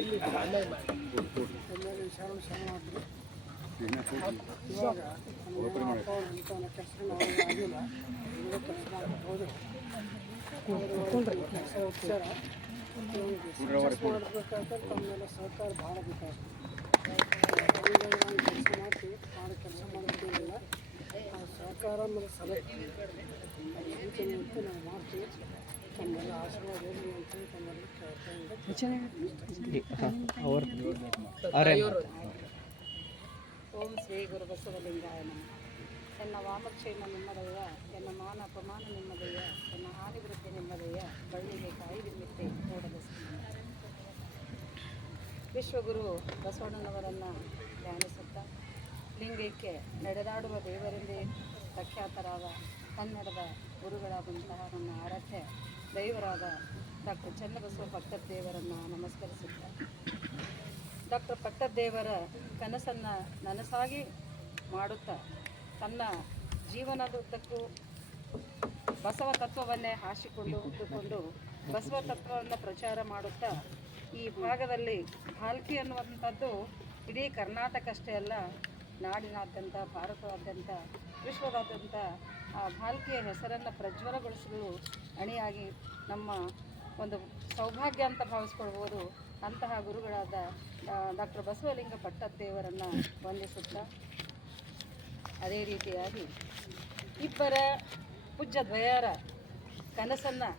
ಎಲ್ಲರೂ ಇವಾಗ ಅವ್ರು ಇಂಥವನ್ನ ಕೆಲಸಗಳು ಅವ್ರಿಗೆ ಆಗಿಲ್ಲ ಇವಾಗ ಕೆಲಸ ಮಾಡಬೇಕಾದ್ರೆ ತಮ್ಮೆಲ್ಲ ಸಹಕಾರ ಭಾಳ ಬೇಕಾಗ್ತದೆ ಕೆಲಸ ಮಾಡ್ತೀವಿ ಮಾಡಿ ಕೆಲಸ ಮಾಡೋದಿಲ್ಲ ಆ ಸಹಕಾರ ಮೇಲೆ ಸಲಹೆ ನಾವು ಮಾಡ್ತೀವಿ ಓಂ ಶ್ರೀ ಗುರು ಬಸವಲಿಂಗಾಯ ನಮಃ ಎನ್ನ ವಾಮಕ್ಷೇಮ ನಿಮ್ಮದಯ್ಯ ನನ್ನ ಮಾನ ಅಪಮಾನ ನಿಮ್ಮದಯ್ಯ ನನ್ನ ಹಾನಿ ವೃತ್ತಿ ನಿಮ್ಮದಯ್ಯ ಬಳ್ಳಿಗೆ ಕಾಯಿ ಬಿಮ್ಮಿತ್ತೆ ನೋಡಲು ವಿಶ್ವಗುರು ಬಸವಣ್ಣನವರನ್ನು ಧ್ಯಾನಿಸುತ್ತಾ ಲಿಂಗೈಕ್ಯ ನಡೆದಾಡುವ ದೇವರಲ್ಲಿ ಪ್ರಖ್ಯಾತರಾದ ಕನ್ನಡದ ಗುರುಗಳಾದಂತಹ ನನ್ನ ಆರಾಧ್ಯ ದೈವರಾದ ಡಾಕ್ಟರ್ ಚನ್ನಬಸವ ಪಟ್ಟದ್ದೇವರನ್ನು ನಮಸ್ಕರಿಸುತ್ತಾ ಡಾಕ್ಟರ್ ಪಟ್ಟದ್ದೇವರ ಕನಸನ್ನು ನನಸಾಗಿ ಮಾಡುತ್ತಾ ತನ್ನ ಜೀವನದುದ್ದಕ್ಕೂ ಬಸವ ತತ್ವವನ್ನೇ ಹಾಸಿಕೊಂಡು ಹುಟ್ಟುಕೊಂಡು ಬಸವ ತತ್ವವನ್ನು ಪ್ರಚಾರ ಮಾಡುತ್ತಾ ಈ ಭಾಗದಲ್ಲಿ ಭಾಲ್ಕಿ ಅನ್ನುವಂಥದ್ದು ಇಡೀ ಕರ್ನಾಟಕ ಅಷ್ಟೇ ಅಲ್ಲ ನಾಡಿನಾದ್ಯಂತ, ಭಾರತದಾದ್ಯಂತ, ವಿಶ್ವದಾದ್ಯಂತ ಆ ಭಾಲ್ಕಿಯ ಹೆಸರನ್ನು ಪ್ರಜ್ವಲಗೊಳಿಸಲು ಅಣಿಯಾಗಿ ನಮ್ಮ ಒಂದು ಸೌಭಾಗ್ಯ ಅಂತ ಭಾವಿಸ್ಕೊಳ್ಬೋದು. ಅಂತಹ ಗುರುಗಳಾದ ಡಾಕ್ಟರ್ ಬಸವಲಿಂಗ ಪಟ್ಟದ್ದೇವರನ್ನು ವಂದಿಸುತ್ತಾ ಅದೇ ರೀತಿಯಾಗಿ ಇಬ್ಬರ ಪೂಜ್ಯ ದ್ವಯರ ಕನಸನ್ನು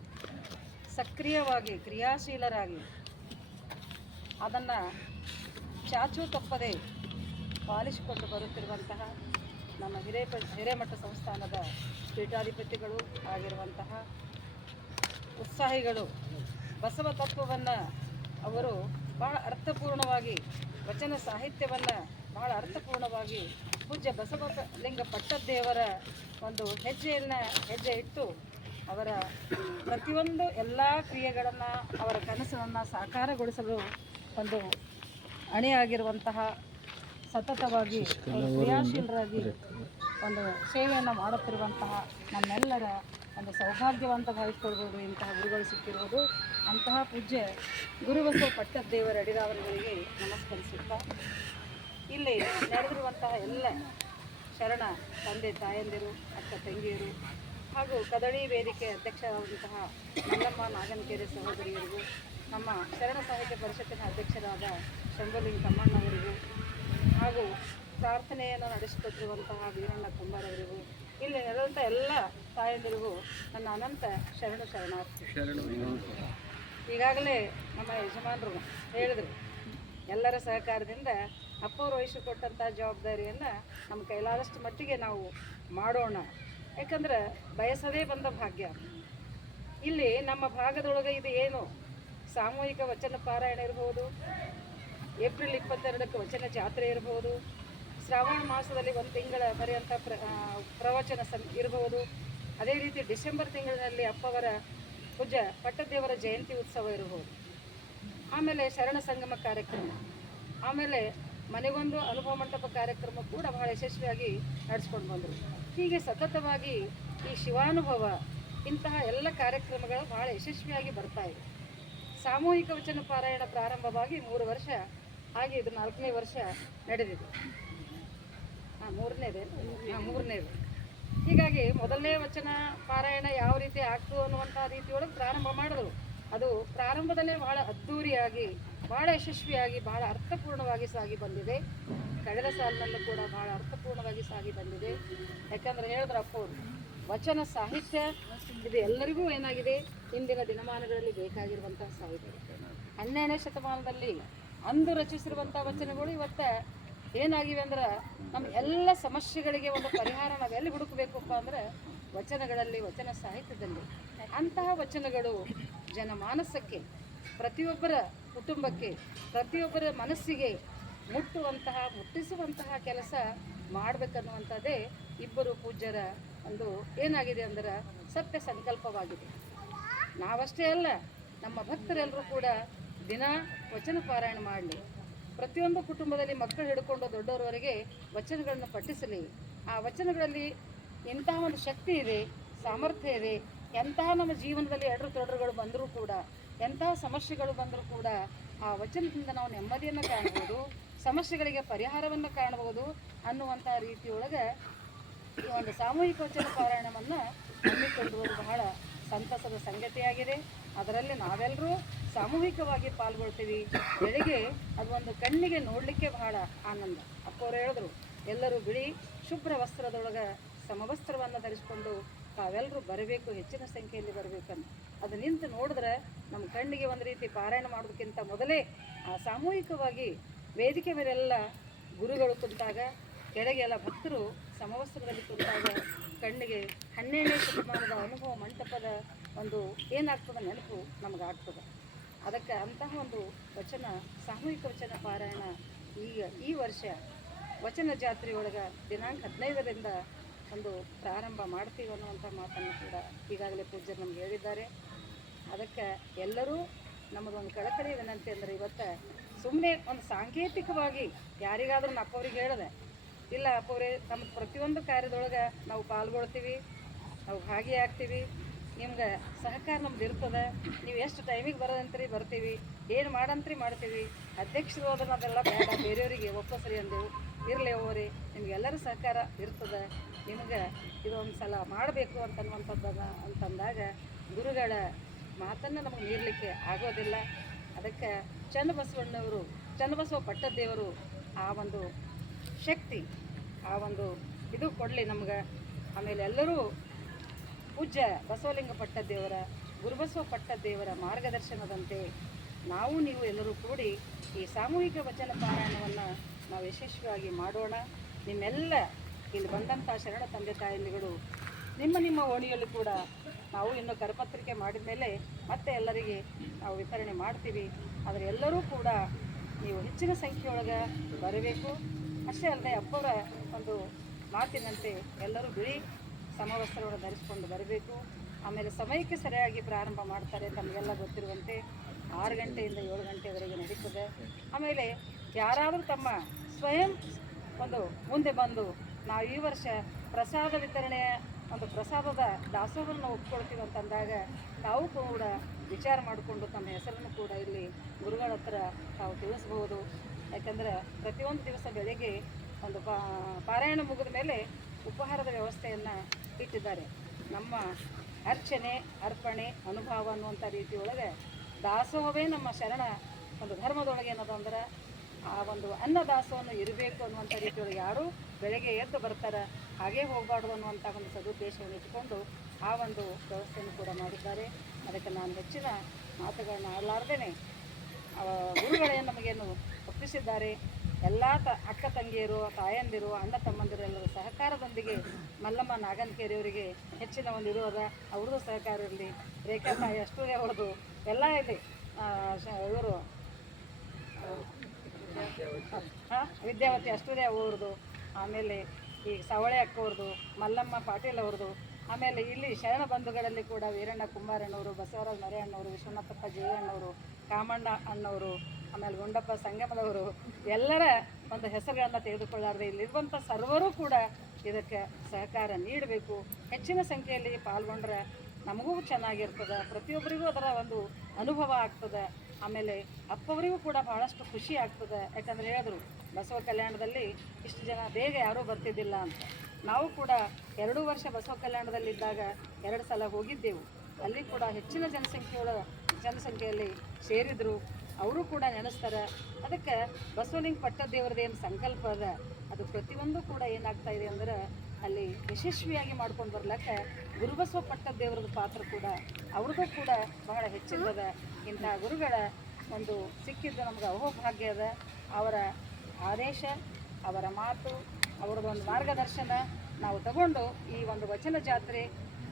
ಸಕ್ರಿಯವಾಗಿ, ಕ್ರಿಯಾಶೀಲರಾಗಿ ಅದನ್ನು ಚಾಚು ತಪ್ಪದೆ ಪಾಲಿಸಿಕೊಂಡು ಬರುತ್ತಿರುವಂತಹ ನಮ್ಮ ಹಿರೇಪ ಹಿರೇಮಠ ಸಂಸ್ಥಾನದ ಪೀಠಾಧಿಪತಿಗಳು ಆಗಿರುವಂತಹ ಉತ್ಸಾಹಿಗಳು ಬಸವ ತತ್ವವನ್ನು ಅವರು ಬಹಳ ಅರ್ಥಪೂರ್ಣವಾಗಿ ವಚನ ಸಾಹಿತ್ಯವನ್ನು ಬಹಳ ಅರ್ಥಪೂರ್ಣವಾಗಿ ಪೂಜ್ಯ ಬಸವ ಲಿಂಗ ಪಟ್ಟದ್ದೇವರ ಒಂದು ಹೆಜ್ಜೆಯನ್ನು ಹೆಜ್ಜೆ ಇಟ್ಟು ಅವರ ಪ್ರತಿಯೊಂದು ಎಲ್ಲ ಕ್ರಿಯೆಗಳನ್ನು ಅವರ ಕನಸನ್ನು ಸಾಕಾರಗೊಳಿಸಲು ಒಂದು ಅಣಿಯಾಗಿರುವಂತಹ ಸತತವಾಗಿ ಕ್ರಿಯಾಶೀಲರಾಗಿ ಒಂದು ಸೇವೆಯನ್ನು ಮಾಡುತ್ತಿರುವಂತಹ ನಮ್ಮೆಲ್ಲರ ಒಂದು ಸೌಭಾಗ್ಯವಂತ ಭಾವಿಸ್ಕೊಳ್ಬೋದು ಇಂತಹ ಗುರುಗಳು ಸಿಕ್ಕಿರೋದು ಅಂತಹ ಪೂಜ್ಯ ಗುರುಬಸವ ಪಟ್ಟದೇವರ ಅಡಿರಾವರುಗಳಿಗೆ ನಮಸ್ಕರಿಸುತ್ತಾ ಇಲ್ಲಿ ನಡೆದಿರುವಂತಹ ಎಲ್ಲ ಶರಣ ತಂದೆ ತಾಯಂದಿರು ಅಕ್ಕ ತಂಗಿಯರು ಹಾಗೂ ಕದಳಿ ವೇದಿಕೆ ಅಧ್ಯಕ್ಷರಾದಂತಹ ನಂದಮ್ಮ ನಾಗನಕೆರೆ ಸಹೋದರಿಯರಿಗೂ ನಮ್ಮ ಶರಣ ಸಾಹಿತ್ಯ ಪರಿಷತ್ತಿನ ಅಧ್ಯಕ್ಷರಾದ ಶಂಭುಲಿಂಗ ತಮ್ಮಣ್ಣವರಿಗೂ ಹಾಗೂ ಪ್ರಾರ್ಥನೆಯನ್ನು ನಡೆಸಿಕೊಟ್ಟಿರುವಂತಹ ವೀರಣ್ಣ ಕುಂಬಾರವರಿಗೂ, ಇಲ್ಲಿ ನೆರೆದಂಥ ಎಲ್ಲ ತಾಯಂದಿರಿಗೂ ನನ್ನ ಅನಂತ ಶರಣು ಶರಣಾರ್ಥಿ. ಈಗಾಗಲೇ ನಮ್ಮ ಯಜಮಾನರು ಹೇಳಿದರು, ಎಲ್ಲರ ಸಹಕಾರದಿಂದ ಅಪ್ಪವರು ವಹಿಸಿಕೊಟ್ಟಂಥ ಜವಾಬ್ದಾರಿಯನ್ನು ನಮ್ಮ ಕೈಲಾದಷ್ಟು ಮಟ್ಟಿಗೆ ನಾವು ಮಾಡೋಣ. ಯಾಕಂದ್ರೆ ಬಯಸದೇ ಬಂದ ಭಾಗ್ಯ. ಇಲ್ಲಿ ನಮ್ಮ ಭಾಗದೊಳಗೆ ಇದು ಏನು? ಸಾಮೂಹಿಕ ವಚನ ಪಾರಾಯಣ ಇರ್ಬೋದು ಏಪ್ರಿಲ್ ಇಪ್ಪತ್ತೆರಡಕ್ಕೆ ವಚನ ಜಾತ್ರೆ ಇರಬಹುದು ಶ್ರಾವಣ ಮಾಸದಲ್ಲಿ ಒಂದು ತಿಂಗಳ ಪರ್ಯಂತ ಪ್ರ ಪ್ರವಚನ ಸಂ ಇರಬಹುದು ಅದೇ ರೀತಿ ಡಿಸೆಂಬರ್ ತಿಂಗಳಿನಲ್ಲಿ ಅಪ್ಪವರ ಪೂಜ್ಯ ಪಟ್ಟದೇವರ ಜಯಂತಿ ಉತ್ಸವ ಇರಬಹುದು ಆಮೇಲೆ ಶರಣ ಸಂಗಮ ಕಾರ್ಯಕ್ರಮ. ಆಮೇಲೆ ಮನೆಗೊಂದು ಅನುಭವ ಮಂಟಪ ಕಾರ್ಯಕ್ರಮ ಕೂಡ ಬಹಳ ಯಶಸ್ವಿಯಾಗಿ ನಡೆಸ್ಕೊಂಡು ಬಂದರು. ಹೀಗೆ ಸತತವಾಗಿ ಈ ಶಿವಾನುಭವ ಇಂತಹ ಎಲ್ಲ ಕಾರ್ಯಕ್ರಮಗಳು ಬಹಳ ಯಶಸ್ವಿಯಾಗಿ ಬರ್ತಾ ಇದೆ. ಸಾಮೂಹಿಕ ವಚನ ಪಾರಾಯಣ ಪ್ರಾರಂಭವಾಗಿ ಮೂರು ವರ್ಷ ಹಾಗೆ ಇದು ನಾಲ್ಕನೇ ವರ್ಷ ನಡೆದಿದೆ. ಹಾಂ, ಮೂರನೇದೆ ಹಾಂ, ಮೂರನೇದು. ಹೀಗಾಗಿ ಮೊದಲನೇ ವಚನ ಪಾರಾಯಣ ಯಾವ ರೀತಿ ಆಗ್ತು ಅನ್ನುವಂಥ ರೀತಿಯೊಳಗೆ ಪ್ರಾರಂಭ ಮಾಡಿದ್ರು ಅದು ಪ್ರಾರಂಭದಲ್ಲೇ ಬಹಳ ಅದ್ಧೂರಿಯಾಗಿ ಬಹಳ ಯಶಸ್ವಿಯಾಗಿ, ಬಹಳ ಅರ್ಥಪೂರ್ಣವಾಗಿ ಸಾಗಿ ಬಂದಿದೆ. ಕಳೆದ ಸಾಲಿನಲ್ಲೂ ಕೂಡ ಬಹಳ ಅರ್ಥಪೂರ್ಣವಾಗಿ ಸಾಗಿ ಬಂದಿದೆ. ಯಾಕಂದ್ರೆ ಹೇಳಿದ್ರೆ ಅಪ್ಪ, ವಚನ ಸಾಹಿತ್ಯ ಇದು ಎಲ್ಲರಿಗೂ ಏನಾಗಿದೆ? ಇಂದಿನ ದಿನಮಾನಗಳಲ್ಲಿ ಬೇಕಾಗಿರುವಂತಹ ಸಾಹಿತ್ಯ. ಹನ್ನೆರಡನೇ ಶತಮಾನದಲ್ಲಿ ಅಂದು ರಚಿಸಿರುವಂಥ ವಚನಗಳು ಇವತ್ತ ಏನಾಗಿವೆ ಅಂದ್ರೆ ನಮ್ಮ ಎಲ್ಲ ಸಮಸ್ಯೆಗಳಿಗೆ ಒಂದು ಪರಿಹಾರ ನಾವು ಎಲ್ಲಿ ಹುಡುಕಬೇಕಪ್ಪ ಅಂದ್ರೆ ವಚನಗಳಲ್ಲಿ, ವಚನ ಸಾಹಿತ್ಯದಲ್ಲಿ. ಅಂತಹ ವಚನಗಳು ಜನಮಾನಸಕ್ಕೆ, ಪ್ರತಿಯೊಬ್ಬರ ಕುಟುಂಬಕ್ಕೆ, ಪ್ರತಿಯೊಬ್ಬರ ಮನಸ್ಸಿಗೆ ಮುಟ್ಟುವಂತಹ, ಮುಟ್ಟಿಸುವಂತಹ ಕೆಲಸ ಮಾಡಬೇಕನ್ನುವಂಥದ್ದೇ ಇಬ್ಬರು ಪೂಜ್ಯರ ಒಂದು ಏನಾಗಿದೆ ಅಂದ್ರೆ ಸತ್ಯ ಸಂಕಲ್ಪವಾಗಿದೆ. ನಾವಷ್ಟೇ ಅಲ್ಲ, ನಮ್ಮ ಭಕ್ತರೆಲ್ಲರೂ ಕೂಡ ದಿನ ವಚನ ಪಾರಾಯಣ ಮಾಡಲಿ. ಪ್ರತಿಯೊಂದು ಕುಟುಂಬದಲ್ಲಿ ಮಕ್ಕಳು ಹಿಡ್ಕೊಂಡು ದೊಡ್ಡವರವರೆಗೆ ವಚನಗಳನ್ನು ಪಠಿಸಲಿ. ಆ ವಚನಗಳಲ್ಲಿ ಎಂತಹ ಒಂದು ಶಕ್ತಿ ಇದೆ, ಸಾಮರ್ಥ್ಯ ಇದೆ ಎಂಥ ನಮ್ಮ ಜೀವನದಲ್ಲಿ ಎಡರು ತೊಡರುಗಳು ಬಂದರೂ ಕೂಡ ಎಂಥ ಸಮಸ್ಯೆಗಳು ಬಂದರೂ ಕೂಡ ಆ ವಚನದಿಂದ ನಾವು ನೆಮ್ಮದಿಯನ್ನು ಕಾಣಬಹುದು, ಸಮಸ್ಯೆಗಳಿಗೆ ಪರಿಹಾರವನ್ನು ಕಾಣಬಹುದು ಅನ್ನುವಂಥ ರೀತಿಯೊಳಗೆ ಈ ಒಂದು ಸಾಮೂಹಿಕ ವಚನ ಪಾರಾಯಣವನ್ನು ಹಮ್ಮಿಕೊಂಡಿರುವುದು ಬಹಳ ಸಂತಸದ ಸಂಗತಿಯಾಗಿದೆ. ಅದರಲ್ಲಿ ನಾವೆಲ್ಲರೂ ಸಾಮೂಹಿಕವಾಗಿ ಪಾಲ್ಗೊಳ್ತೀವಿ. ಬೆಳಿಗ್ಗೆ ಅದು ಒಂದು ಕಣ್ಣಿಗೆ ನೋಡಲಿಕ್ಕೆ ಬಹಳ ಆನಂದ. ಅಪ್ಪವ್ರು ಹೇಳಿದ್ರು, ಎಲ್ಲರೂ ಬಿಳಿ, ಶುಭ್ರ ವಸ್ತ್ರದೊಳಗೆ ಸಮವಸ್ತ್ರವನ್ನು ಧರಿಸಿಕೊಂಡು ತಾವೆಲ್ಲರೂ ಬರಬೇಕು, ಹೆಚ್ಚಿನ ಸಂಖ್ಯೆಯಲ್ಲಿ ಬರಬೇಕಂತ. ಅದು ನಿಂತು ನೋಡಿದ್ರೆ ನಮ್ಮ ಕಣ್ಣಿಗೆ ಒಂದು ರೀತಿ ಪಾರಾಯಣ ಮಾಡೋದಕ್ಕಿಂತ ಮೊದಲೇ ಆ ಸಾಮೂಹಿಕವಾಗಿ ವೇದಿಕೆ ಮೇಲೆಲ್ಲ ಗುರುಗಳು ಕುಂತಾಗ ಕೆಳಗೆ ಎಲ್ಲ ಭಕ್ತರು ಸಮವಸ್ತ್ರದಲ್ಲಿ ಕುಂತಾಗ ಕಣ್ಣಿಗೆ ಹನ್ನೆರಡನೇ ಶತಮಾನದ ಅನುಭವ ಮಂಟಪದ ಒಂದು ಏನಾಗ್ತದೆ ನೆನಪು ನಮಗೆ ಆಗ್ತದೆ ಅದಕ್ಕೆ ಅಂತಹ ಒಂದು ವಚನ, ಸಾಮೂಹಿಕ ವಚನ ಪಾರಾಯಣ ಈಗ ಈ ವರ್ಷ ವಚನ ಜಾತ್ರೆ ಒಳಗೆ ದಿನಾಂಕ ಹದಿನೈದರಿಂದ ಒಂದು ಪ್ರಾರಂಭ ಮಾಡ್ತೀವಿ ಅನ್ನುವಂಥ ಮಾತನ್ನು ಕೂಡ ಈಗಾಗಲೇ ಪೂಜ್ಯರು ನಮ್ಗೆ ಹೇಳಿದ್ದಾರೆ. ಅದಕ್ಕೆ ಎಲ್ಲರೂ ನಮ್ಮದೊಂದು ಕಳಕಳಿ ವಿನಂತಿ ಅಂದರೆ ಇವತ್ತು ಸುಮ್ಮನೆ ಒಂದು ಸಾಂಕೇತಿಕವಾಗಿ ಯಾರಿಗಾದ್ರೂ ಅಪ್ಪವ್ರಿಗೆ ಹೇಳಿದೆ, ಇಲ್ಲ ಅಪ್ಪವ್ರೆ ನಮ್ಮ ಪ್ರತಿಯೊಂದು ಕಾರ್ಯದೊಳಗೆ ನಾವು ಪಾಲ್ಗೊಳ್ತೀವಿ, ನಾವು ಭಾಗಿಯಾಗ್ತೀವಿ. ನಿಮ್ಗೆ ಸಹಕಾರ ನಮ್ದು ಇರ್ತದೆ. ನೀವು ಎಷ್ಟು ಟೈಮಿಗೆ ಬರೋದಂತ್ರಿ ಬರ್ತೀವಿ. ಏನು ಮಾಡಂತ್ರಿ ಮಾಡ್ತೀವಿ. ಅಧ್ಯಕ್ಷರು ಹೋದ್ರೆ ಅದೆಲ್ಲ ಬೇಡ. ಬೇರೆಯವರಿಗೆ ಒಪ್ಪಸ್ರಿ ಅಂದೆವು. ಇರಲಿ ಹೋರಿ ನಿಮ್ಗೆಲ್ಲರ ಸಹಕಾರ ಇರ್ತದೆ. ನಿಮ್ಗೆ ಇದೊಂದು ಸಲ ಮಾಡಬೇಕು ಅಂತನ್ನುವಂಥದ್ದನ್ನ ಅಂತಂದಾಗ ಗುರುಗಳ ಮಾತನ್ನು ನಮಗೆ ನೀಡಲಿಕ್ಕೆ ಆಗೋದಿಲ್ಲ. ಅದಕ್ಕೆ ಚನ್ನಬಸವಣ್ಣವರು, ಚನ್ನಬಸವ ಪಟ್ಟದೇವರು ಆ ಒಂದು ಶಕ್ತಿ, ಆ ಒಂದು ಇದು ಕೊಡಲಿ ನಮ್ಗೆ. ಆಮೇಲೆ ಎಲ್ಲರೂ ಪೂಜ್ಯ ಬಸವಲಿಂಗ ಪಟ್ಟದೇವರ, ಗುರುಬಸವ ಪಟ್ಟದೇವರ ಮಾರ್ಗದರ್ಶನದಂತೆ ನಾವು ನೀವು ಎಲ್ಲರೂ ಕೂಡಿ ಈ ಸಾಮೂಹಿಕ ವಚನ ಪಾರಾಯಣವನ್ನು ನಾವು ಯಶಸ್ವಿಯಾಗಿ ಮಾಡೋಣ. ನಿಮ್ಮೆಲ್ಲ ಇಲ್ಲಿ ಬಂದಂಥ ಶರಣ ತಂದೆ ತಾಯಂದಿಗಳು, ನಿಮ್ಮ ನಿಮ್ಮ ಓಣಿಯಲ್ಲೂ ಕೂಡ ನಾವು ಇನ್ನು ಕರಪತ್ರಿಕೆ ಮಾಡಿದ ಮೇಲೆ ಮತ್ತೆ ಎಲ್ಲರಿಗೆ ನಾವು ವಿತರಣೆ ಮಾಡ್ತೀವಿ. ಆದರೆ ಎಲ್ಲರೂ ಕೂಡ ನೀವು ಹೆಚ್ಚಿನ ಸಂಖ್ಯೆಯೊಳಗೆ ಬರಬೇಕು. ಅಷ್ಟೇ ಅಲ್ಲದೆ ಅಪ್ಪವರ ಒಂದು ಮಾತಿನಂತೆ ಎಲ್ಲರೂ ಬಿಳಿ ಸಮವಸ್ತ್ರವನ್ನು ಧರಿಸಿಕೊಂಡು ಬರಬೇಕು. ಆಮೇಲೆ ಸಮಯಕ್ಕೆ ಸರಿಯಾಗಿ ಪ್ರಾರಂಭ ಮಾಡ್ತಾರೆ ತಮಗೆಲ್ಲ ಗೊತ್ತಿರುವಂತೆ ಆರು ಗಂಟೆಯಿಂದ ಏಳು ಗಂಟೆವರೆಗೆ ನಡೀತದೆ. ಆಮೇಲೆ ಯಾರಾದರೂ ತಮ್ಮ ಸ್ವಯಂ ಒಂದು ಮುಂದೆ ಬಂದು ನಾವು ಈ ವರ್ಷ ಪ್ರಸಾದ ವಿತರಣೆಯ ಒಂದು ಪ್ರಸಾದದ ದಾಸೋಹವನ್ನು ಒಪ್ಕೊಳ್ತೀವಿ ಅಂತಂದಾಗ ತಾವು ಕೂಡ ವಿಚಾರ ಮಾಡಿಕೊಂಡು ತಮ್ಮ ಹೆಸರನ್ನು ಕೂಡ ಇಲ್ಲಿ ಗುರುಗಳ ಹತ್ರ ತಾವು ತಿಳಿಸ್ಬೋದು ಯಾಕಂದ್ರೆ ಪ್ರತಿಯೊಂದು ದಿವಸ ಬೆಳಗ್ಗೆ ಒಂದು ಪಾರಾಯಣ ಮುಗಿದ ಮೇಲೆ ಉಪಹಾರದ ವ್ಯವಸ್ಥೆಯನ್ನು ಇಟ್ಟಿದ್ದಾರೆ. ನಮ್ಮ ಅರ್ಚನೆ, ಅರ್ಪಣೆ, ಅನುಭವ ಅನ್ನುವಂಥ ರೀತಿಯೊಳಗೆ ದಾಸೋಹವೇ ನಮ್ಮ ಶರಣ ಒಂದು ಧರ್ಮದೊಳಗೆ ಏನದು ಅಂದ್ರೆ ಆ ಒಂದು ಅನ್ನದಾಸೋಹವನ್ನು ಇರಬೇಕು ಅನ್ನುವಂಥ ರೀತಿಯೊಳಗೆ ಯಾರು ಬೆಳಗ್ಗೆ ಎದ್ದು ಬರ್ತಾರೆ, ಹಾಗೇ ಹೋಗಬಾರ್ದು ಅನ್ನುವಂಥ ಒಂದು ಸದುದ್ದೇಶವನ್ನು ಇಟ್ಟುಕೊಂಡು ಆ ಒಂದು ವ್ಯವಸ್ಥೆಯನ್ನು ಕೂಡ ಮಾಡಿದ್ದಾರೆ. ಅದಕ್ಕೆ ನಾನು ಹೆಚ್ಚಿನ ಮಾತುಗಳನ್ನ ಆಡಲಾರ್ದೇನೆ. ಗುರುಗಳೇ ನಮಗೇನು ಒಪ್ಪಿಸಿದ್ದಾರೆ? ಎಲ್ಲ ತ, ಅಕ್ಕ ತಂಗಿಯರು, ತಾಯಂದಿರು, ಅಣ್ಣ ತಮ್ಮಂದಿರು ಎಲ್ಲರೂ ಸಹಕಾರದೊಂದಿಗೆ ಮಲ್ಲಮ್ಮ ನಾಗನಕೇರಿಯವರಿಗೆ ಹೆಚ್ಚಿನ ಒಂದು ಇರೋದ ಅವ್ರದ್ದು ಸಹಕಾರ ಇರಲಿ. ರೇಖಾ ತಾಯಿ ಅಷ್ಟು ಅವ್ರದ್ದು ಎಲ್ಲ ಇದೆ ಇವರು ಹಾಂ ವಿದ್ಯಾವತಿ ಅಷ್ಟುದೇ ಅವ್ರದ್ದು. ಆಮೇಲೆ ಈ ಸವಳೆ ಅಕ್ಕವ್ರದ್ದು ಮಲ್ಲಮ್ಮ ಪಾಟೀಲ್ ಅವ್ರದ್ದು. ಆಮೇಲೆ ಇಲ್ಲಿ ಶರಣ ಬಂಧುಗಳಲ್ಲಿ ಕೂಡ ವೀರಣ್ಣ ಕುಂಬಾರಣ್ಣವರು ಬಸವರಾಜ ಮರೆಯಣ್ಣವರು ವಿಶ್ವನಾಥಪ್ಪ ಜಯಣ್ಣವರು, ಕಾಮಣ್ಣ ಅಣ್ಣವರು ಆಮೇಲೆ ಗುಂಡಪ್ಪ ಸಂಗಮದವರು ಎಲ್ಲರ ಒಂದು ಹೆಸರುಗಳನ್ನು ತೆಗೆದುಕೊಳ್ಳಾರ್ದೆ ಇಲ್ಲಿರುವಂಥ ಸರ್ವರೂ ಕೂಡ ಇದಕ್ಕೆ ಸಹಕಾರ ನೀಡಬೇಕು. ಹೆಚ್ಚಿನ ಸಂಖ್ಯೆಯಲ್ಲಿ ಪಾಲ್ಗೊಂಡ್ರೆ ನಮಗೂ ಚೆನ್ನಾಗಿರ್ತದೆ, ಪ್ರತಿಯೊಬ್ಬರಿಗೂ ಅದರ ಒಂದು ಅನುಭವ ಆಗ್ತದೆ, ಆಮೇಲೆ ಅಪ್ಪವರಿಗೂ ಕೂಡ ಬಹಳಷ್ಟು ಖುಷಿ ಆಗ್ತದೆ. ಯಾಕಂದ್ರೆ ಹೇಳಿದ್ರು, ಬಸವ ಕಲ್ಯಾಣದಲ್ಲಿ ಇಷ್ಟು ಜನ ಬೇಗ ಯಾರೂ ಬರ್ತಿದ್ದಿಲ್ಲ ಅಂತ. ನಾವು ಕೂಡ ಎರಡು ವರ್ಷ ಬಸವ ಕಲ್ಯಾಣದಲ್ಲಿದ್ದಾಗ ಎರಡು ಸಲ ಹೋಗಿದ್ದೆವು. ಅಲ್ಲಿ ಕೂಡ ಹೆಚ್ಚಿನ ಜನಸಂಖ್ಯೆಯ ಜನಸಂಖ್ಯೆಯಲ್ಲಿ ಸೇರಿದ್ರು. ಅವರು ಕೂಡ ನೆನೆಸ್ತಾರೆ. ಅದಕ್ಕೆ ಬಸವಲಿಂಗ ಪಟ್ಟದೇವ್ರದ್ದೇನು ಸಂಕಲ್ಪ ಅದ, ಅದು ಪ್ರತಿಯೊಂದು ಕೂಡ ಏನಾಗ್ತಾ ಇದೆ ಅಂದ್ರೆ ಅಲ್ಲಿ ಯಶಸ್ವಿಯಾಗಿ ಮಾಡ್ಕೊಂಡು ಬರ್ಲಕ್ಕ ಗುರುಬಸವ ಪಟ್ಟದೇವ್ರದ ಪಾತ್ರ ಕೂಡ ಅವ್ರದ್ದು ಕೂಡ ಬಹಳ ಹೆಚ್ಚಿದ್ದದ ಇಂಥ ಗುರುಗಳ ಒಂದು ಸಿಕ್ಕಿದ್ದು ನಮ್ಗೆ ಅಹೋಭಾಗ್ಯ ಅದ. ಅವರ ಆದೇಶ, ಅವರ ಮಾತು ಅವರ ಒಂದು ಮಾರ್ಗದರ್ಶನ ನಾವು ತಗೊಂಡು ಈ ಒಂದು ವಚನ ಜಾತ್ರೆ,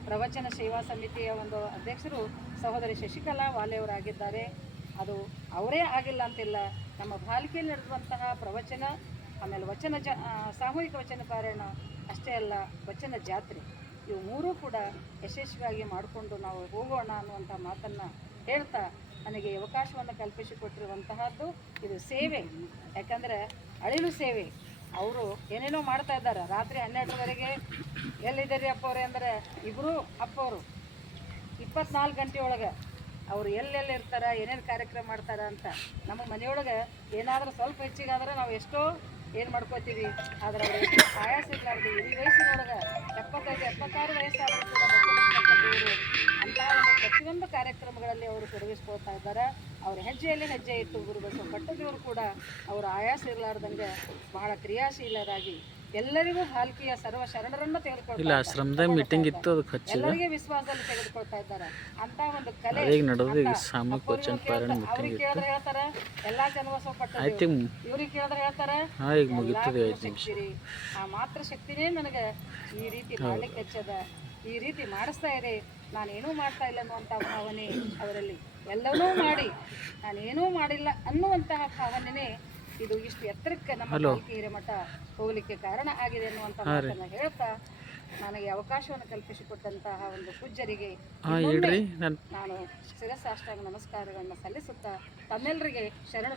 ಪ್ರವಚನ ಸೇವಾ ಸಮಿತಿಯ ಒಂದು ಅಧ್ಯಕ್ಷರು ಸಹೋದರಿ ಶಶಿಕಲಾ ವಾಲೆಯವರಾಗಿದ್ದಾರೆ ಅದು ಅವರೇ ಆಗಿಲ್ಲ ಅಂತಿಲ್ಲ. ನಮ್ಮ ಬಾಲಿಕೆಯಲ್ಲಿ ನಡೆದುವಂತಹ ಪ್ರವಚನ, ಆಮೇಲೆ ವಚನ ಜ ಸಾಮೂಹಿಕ ವಚನ ಪಾರಾಯಣ ಅಷ್ಟೇ ಅಲ್ಲ, ವಚನ ಜಾತ್ರೆ. ಇವು ಮೂರೂ ಕೂಡ ಯಶಸ್ವಿಯಾಗಿ ಮಾಡಿಕೊಂಡು ನಾವು ಹೋಗೋಣ ಅನ್ನುವಂಥ ಮಾತನ್ನು ಹೇಳ್ತಾ ನನಗೆ ಅವಕಾಶವನ್ನು ಕಲ್ಪಿಸಿಕೊಟ್ಟಿರುವಂತಹದ್ದು ಇದು ಸೇವೆ. ಯಾಕಂದರೆ ಅಳಿಲು ಸೇವೆ. ಅವರು ಏನೇನೋ ಮಾಡ್ತಾ ಇದ್ದಾರೆ. ರಾತ್ರಿ ಹನ್ನೆರಡರವರೆಗೆ ಎಲ್ಲಿದ್ದೀರಿ ಅಪ್ಪವ್ರೆ ಅಂದರೆ ಇಬ್ಬರು ಅಪ್ಪವರು. ಇಪ್ಪತ್ನಾಲ್ಕು ಗಂಟೆ ಒಳಗೆ ಅವ್ರು ಎಲ್ಲೆಲ್ಲಿ ಇರ್ತಾರ, ಏನೇನು ಕಾರ್ಯಕ್ರಮ ಮಾಡ್ತಾರ ಅಂತ. ನಮ್ಮ ಮನೆಯೊಳಗೆ ಏನಾದರೂ ಸ್ವಲ್ಪ ಹೆಚ್ಚಿಗಾದ್ರೆ ನಾವು ಎಷ್ಟೋ ಏನು ಮಾಡ್ಕೋತೀವಿ. ಆದ್ರೆ ಅವ್ರು ಆಯಾಸ ಇರ್ಲಾರ್ದು, ಈ ವಯಸ್ಸಿನೊಳಗೆ ಎಪ್ಪತ್ತೈದು, ಎಪ್ಪತ್ತಾರು ವಯಸ್ಸಾದರೂ ಕೂಡ ಒಂದು ಪ್ರತಿಯೊಂದು ಕಾರ್ಯಕ್ರಮಗಳಲ್ಲಿ ಅವರು ತೊಡಗಿಸ್ಕೊಳ್ತಾ ಇದ್ದಾರೆ. ಅವ್ರ ಹೆಜ್ಜೆಯಲ್ಲಿ ಹೆಜ್ಜೆ ಇಟ್ಟು ಗುರುಬಸವ ಪಟ್ಟದೇವರು ಕೂಡ ಅವರ ಆಯಾಸ ಇರಲಾರ್ದಂಗೆ ಬಹಳ ಕ್ರಿಯಾಶೀಲರಾಗಿ ಎಲ್ಲರಿಗೂ ಹಾಲ್ಕಿಯ ಸರ್ವ ಶರಣರನ್ನು ತೆಗೆದುಕೊಳ್ತಾ ಶ್ರಮದ ಮೀಟಿಂಗ್ ಇತ್ತು ಅದಕ್ಕೆ ಹಚ್ಚಿದ ಎಲ್ಲರಿಗೆ ವಿಶ್ವಾಸದಲ್ಲಿ ತೆಗೆದುಕೊಳ್ತಾ ಇದ್ದಾರೆ. ಅಂತ ಒಂದು ಕಲೆ ಈಗ ನಡೆದು ಈಗ ಸಾಮೂಹಿಕ ವಚನ ಪಾರಾಯಣ ಮೀಟಿಂಗ್ ಇತ್ತು ಹೇಳ್ತಾರೆ ಎಲ್ಲಾ ಪಟ್ಟದೇವರು ಈಗ ಇವ್ರಿಗೆ ಕೇಳಿದ್ರೆ ಹೇಳ್ತಾರೆ ಹಾ ಈಗ ಮುಗಿತದೆ ಐದು ನಿಮಿಷ. ಆ ಮಾತ್ರ ಶಕ್ತಿನೇ ನನಗೆ ಈ ರೀತಿ ಮಾಡ್ಲಿಕ್ಕೆ ಹೆಚ್ಚದ ಈ ರೀತಿ ಮಾಡಿಸ್ತಾ ಇದೆ ನಾನೇನೂ ಮಾಡ್ತಾ ಇಲ್ಲ ಅನ್ನುವಂಥ ಭಾವನೆ ಅವರಲ್ಲಿ. ಎಲ್ಲವನ್ನೂ ಮಾಡಿ. ನಾನೇನೂ ಮಾಡಿಲ್ಲ ಅನ್ನುವಂತಹ ಭಾವನೆನೇ ಇದು ಇಷ್ಟು ಎತ್ತರಕ್ಕೆ ನಮ್ಮ ಪಾಲ್ಕಿ ಹಿರೇಮಠ ಹೋಗಲಿಕ್ಕೆ ಕಾರಣ ಆಗಿದೆ ಅನ್ನುವಂಥ ಮಾತನ್ನ ಹೇಳ್ತಾ ನನಗೆ ಅವಕಾಶವನ್ನು ಕಲ್ಪಿಸಿಕೊಟ್ಟಂತಹ ಒಂದು ಪೂಜ್ಯರಿಗೆ ನಾನು ಶಿರಸಾಷ್ಟಾಂಗ ನಮಸ್ಕಾರಗಳನ್ನು ಸಲ್ಲಿಸುತ್ತಾ ತಮ್ಮೆಲ್ಲರಿಗೆ ಶರಣ